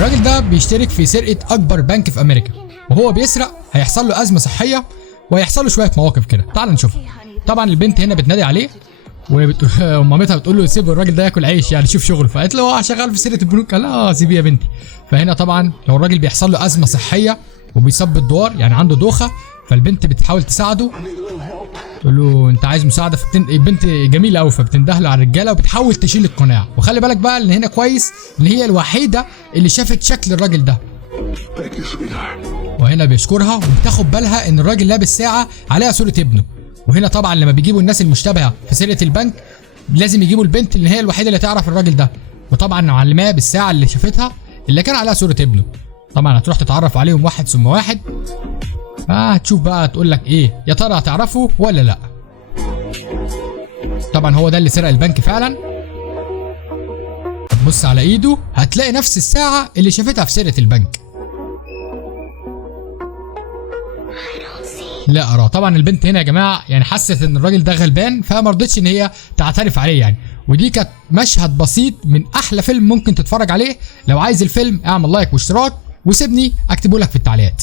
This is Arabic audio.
الراجل ده بيشترك في سرقه اكبر بنك في امريكا، وهو بيسرق هيحصل له ازمه صحيه وهيحصل له شويه مواقف كده. تعال نشوفها. طبعا البنت هنا بتنادي عليه ومامتها بتقول له سيب الراجل ده ياكل عيش، يعني شوف شغله. فقالت له هو شغال في سرقه البنوك. قال اه سيبيه يا بنتي. فهنا طبعا لو الراجل بيحصل له ازمه صحيه وبيصاب بالدوار، يعني عنده دوخه، فالبنت بتحاول تساعده، تقول له انت عايز مساعده. البنت جميله قوي فبتنده له على الرجاله وبتحاول تشيل القناع. وخلي بالك بقى ان هنا كويس ان هي الوحيده اللي شافت شكل الراجل ده، وهنا بيشكرها وبتاخد بالها ان الراجل لابس ساعه عليها صوره ابنه. وهنا طبعا لما بيجيبوا الناس المشتبهه في سرقه البنك لازم يجيبوا البنت اللي هي الوحيده اللي تعرف الراجل ده، وطبعا معلماه بالساعه اللي شافتها اللي كان عليها صوره ابنه. طبعا هتروح تتعرف عليهم واحد ثم واحد، هتشوف بقى تقول لك ايه يا ترى هتعرفه ولا لا. طبعا هو ده اللي سرق البنك فعلا. بص على ايده هتلاقي نفس الساعه اللي شافتها في سرقه البنك. لا اراه. طبعا البنت هنا يا جماعه يعني حست ان الراجل ده غلبان فما رضتش ان هي تعترف عليه يعني. ودي كانت مشهد بسيط من احلى فيلم ممكن تتفرج عليه. لو عايز الفيلم اعمل لايك واشتراك وسيبني اكتبه لك في التعليقات.